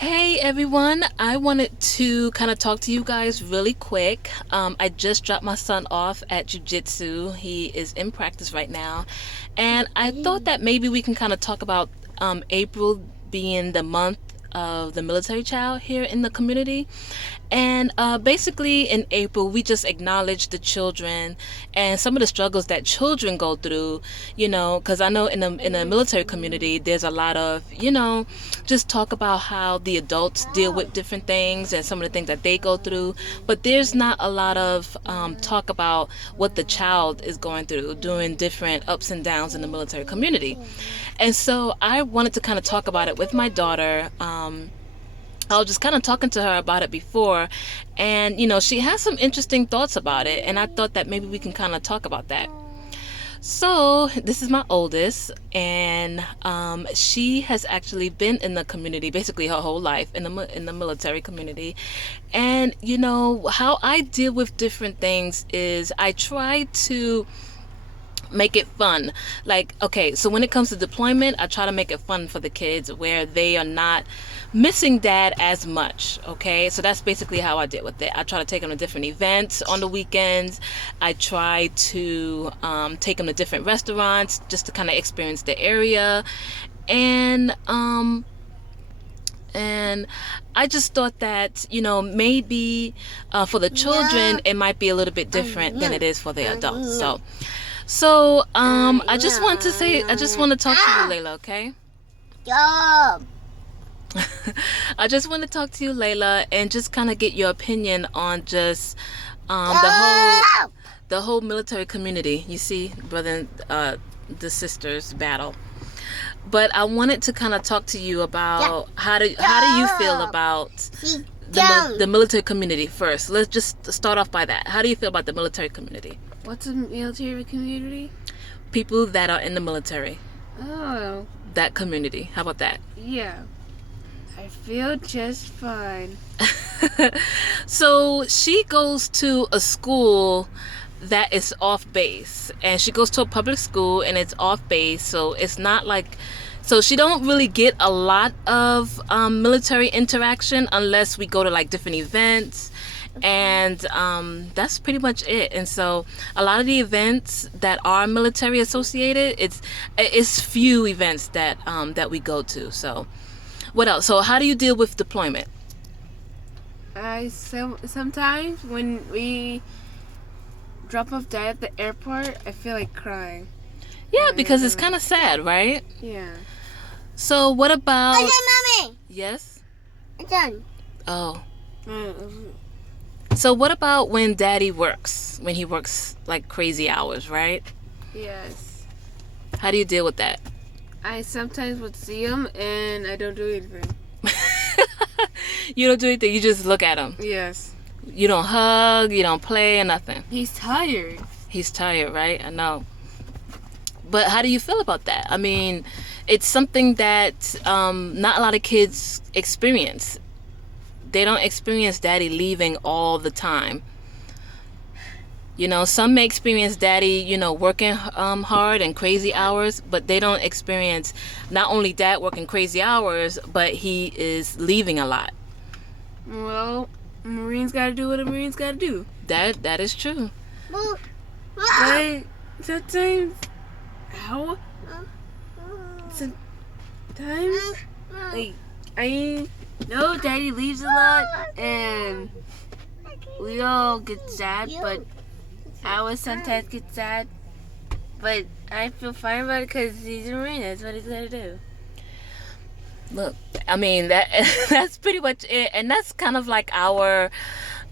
Hey everyone, I wanted to kind of talk to you guys really quick. I just dropped my son off at jujitsu. He is in practice right now, and I thought that maybe we can kind of talk about April being the month of the military child here in the community. And basically, in April, we just acknowledge the children and some of the struggles that children go through. Because I know in the military community, there's a lot of just talk about how the adults deal with different things and some of the things that they go through. But there's not a lot of talk about what the child is going through during different ups and downs in the military community. And so I wanted to kind of talk about it with my daughter. I was just kind of talking to her about it before, and she has some interesting thoughts about it, and I thought that maybe we can kind of talk about that. So this is my oldest, and she has actually been in the community basically her whole life in the military community. And how I deal with different things is I try to make it fun. Like, okay, so when it comes to deployment, I try to make it fun for the kids where they are not missing dad as much. Okay, so that's basically how I deal with it. I try to take them to different events on the weekends. I try to take them to different restaurants just to kind of experience the area. And I just thought that maybe for the children it might be a little bit different than it is for the adults. So I just want to say, I just want to talk to you, Layla, okay? Job. I just want to talk to you, Layla, and just kind of get your opinion on just the whole military community. You see, brother, the sisters battle. But I wanted to kind of talk to you about how do you feel about the military community first? Let's just start off by that. How do you feel about the military community? What's a military community? People that are in the military. Oh. That community. How about that? Yeah. I feel just fine. So she goes to a school that is off base, and she goes to a public school and it's off base, so it's not like, so she don't really get a lot of military interaction unless we go to like different events, and that's pretty much it. And so a lot of the events that are military associated, it's few events that we go to. So what else? So how do you deal with deployment? Sometimes when we drop off dad at the airport, I feel like crying. Yeah, because it's kind of sad, right? Yeah. So what about... I'm done, Mommy. Yes? I'm done. Oh. Mm. So what about when Daddy works? When he works like crazy hours, right? Yes. How do you deal with that? I sometimes would see him and I don't do anything. You don't do anything. You just look at him. Yes. You don't hug. You don't play or nothing. He's tired. He's tired, right? I know. But how do you feel about that? I mean, it's something that not a lot of kids experience. They don't experience Daddy leaving all the time. Some may experience Daddy, working hard and crazy hours, but they don't experience not only Dad working crazy hours, but he is leaving a lot. Well, Marines gotta do what a Marine's gotta do. That is true. But sometimes, sometimes, like, I know Daddy leaves a lot, and we all get sad, but I would sometimes get sad, but I feel fine about it because he's a Marine. That's what he's gotta do. Look, I mean, that's pretty much it, and that's kind of like our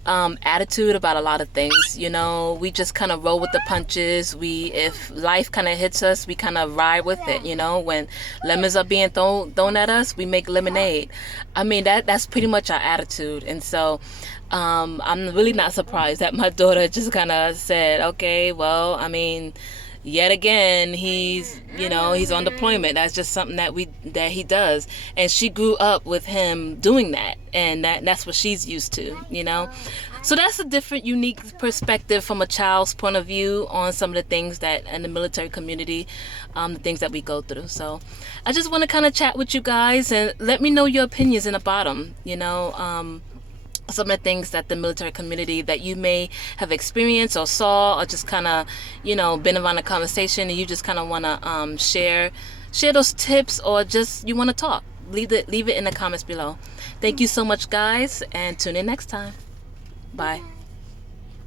attitude about a lot of things. We just kind of roll with the punches. If life kind of hits us, we kind of ride with it. When lemons are being thrown at us, we make lemonade. I mean, that's pretty much our attitude. And so I'm really not surprised that my daughter just kind of said, okay, well, I mean, yet again he's on deployment. That's just something that he does, and she grew up with him doing that, and that's what she's used to. So that's a different, unique perspective from a child's point of view on some of the things that in the military community, the things that we go through. So I just want to kind of chat with you guys and let me know your opinions in the bottom. Some of the things that the military community that you may have experienced or saw, or just kind of been around a conversation and you just kind of want to share those tips, or just you want to talk, leave it in the comments below. Thank you so much, guys, and tune in next time. Bye.